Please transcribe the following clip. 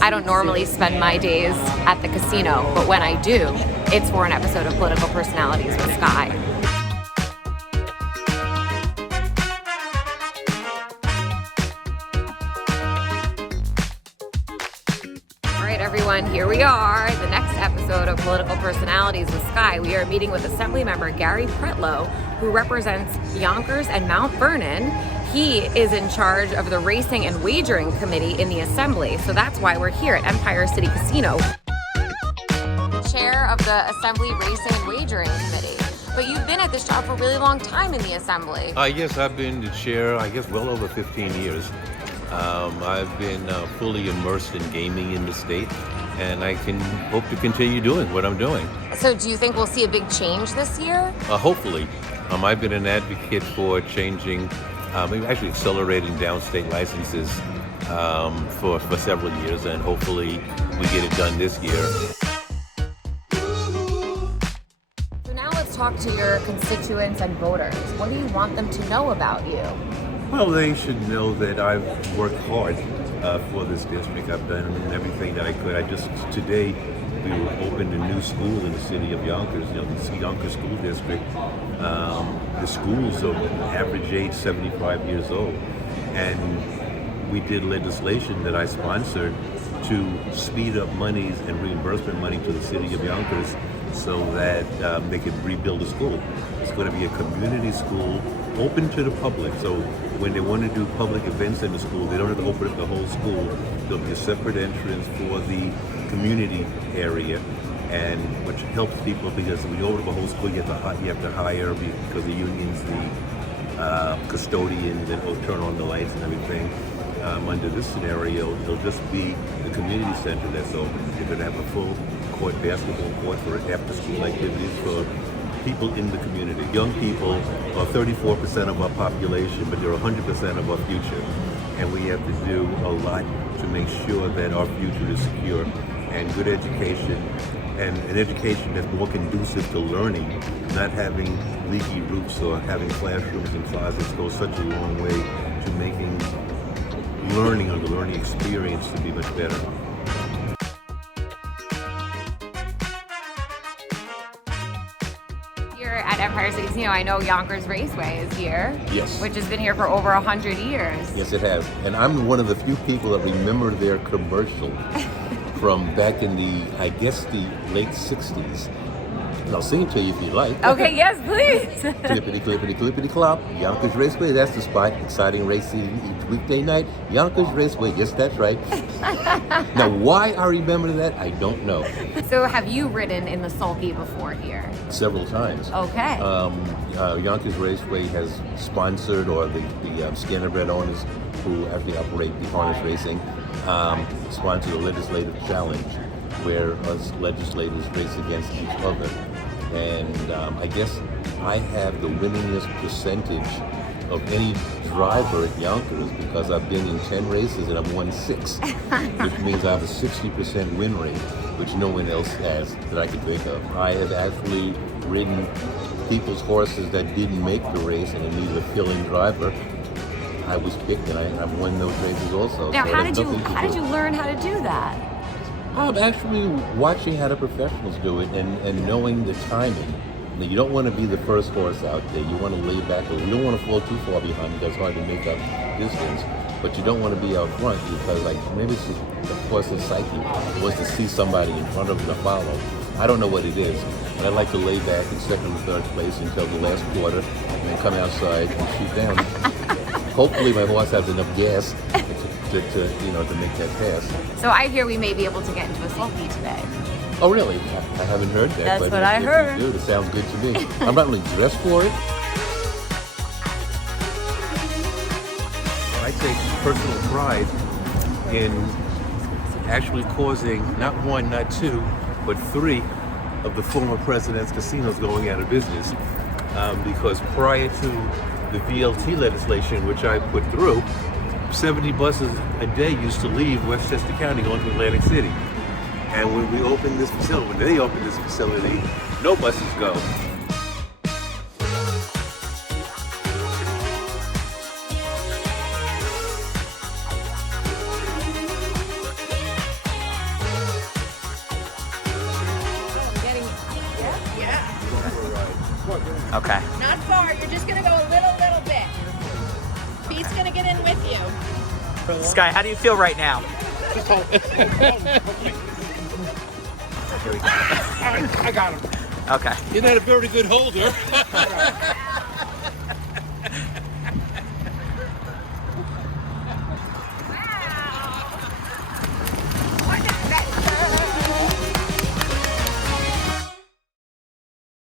I don't normally spend my days at the casino, but when I do, it's for an episode of Political Personalities with Skye. All right, everyone, here we are, the next episode of Political Personalities with Skye. We are meeting with Assemblymember Pretlow, who represents Yonkers and Mount Vernon. He is in charge of the Racing and Wagering Committee in the Assembly, so that's why we're here at Empire City Casino. Chair of the Assembly Racing and Wagering Committee. But you've been at this job for a really long time in the Assembly. Yes, I've been the chair, well over 15 years. I've been fully immersed in gaming in the state, and I can hope to continue doing what I'm doing. So do you think we'll see a big change this year? Hopefully. I've been an advocate for changing, actually accelerating downstate licenses for several years, and hopefully we get it done this year. So now let's talk to your constituents and voters. What do you want them to know about you? Well, they should know that I've worked hard for this district. I've done everything that I could. Today, we opened a new school in the city of Yonkers, the Yonkers School District. The schools are average age 75 years old. And we did legislation that I sponsored to speed up monies and reimbursement money to the city of Yonkers so that they could rebuild the school. It's going to be a community school open to the public. So when they want to do public events in the school, they don't have to open up the whole school. There'll be a separate entrance for the community area, and which helps people because when you open up a whole school, you have to hire, because the union's the custodians and will turn on the lights and everything. Under this scenario, it'll just be the community center that's open. You're going to have a full court, basketball court for after-school activities for people in the community. Young people are 34% of our population, but they're 100% of our future. And we have to do a lot to make sure that our future is secure, and good education, and an education that's more conducive to learning, not having leaky roofs or having classrooms and closets goes such a long way to making learning or the learning experience to be much better. Here at Empire City Casino, I know Yonkers Raceway is here. Yes. Which has been here for over 100 years. Yes, it has. And I'm one of the few people that remember their commercial from back in the late 60s. And I'll sing it to you if you like. Okay, yes, please. Clippity, clippity, clippity, clop. Yonkers Raceway, that's the spot. Exciting racing each weekday night. Yonkers Raceway, yes, that's right. Now, why I remember that, I don't know. So have you ridden in the sulky before here? Several times. Okay. Yonkers Raceway has sponsored, or the Scannerbred owners who actually operate the harness racing, sponsored a legislative challenge where us legislators race against each other. And I guess I have the winningest percentage of any driver at Yonkers because I've been in 10 races and I've won 6, which means I have a 60% win rate, which no one else has that I can think of. I have actually ridden people's horses that didn't make the race and I needed a fill-in driver. I was picked and I've won those races also. Now, so how did you learn how to do that? I'm actually watching how the professionals do it and knowing the timing. Now, you don't want to be the first horse out there. You want to lay back a little. You don't want to fall too far behind because it's hard to make up distance. But you don't want to be out front because, maybe it's just the horse's psyche wants to see somebody in front of them to follow. I don't know what it is, but I like to lay back in second or third place until the last quarter and then come outside and shoot down. Hopefully my horse has enough gas to make that pass. So I hear we may be able to get into a sulky today. Oh, really? I haven't heard that. That's but what I heard. If you do, it sounds good to me. I'm not really dressed for it. I take personal pride in actually causing not 1, not 2, but 3 of the former president's casinos going out of business. Because prior to the VLT legislation, which I put through, 70 buses a day used to leave Westchester County going to Atlantic City. And when they opened this facility, no buses go. Okay. Not far. You're just gonna go a little bit. Pete's gonna get in with you. Skye, how do you feel right now? Just hold. Here we go. I got him. Okay. You're not a very good holder.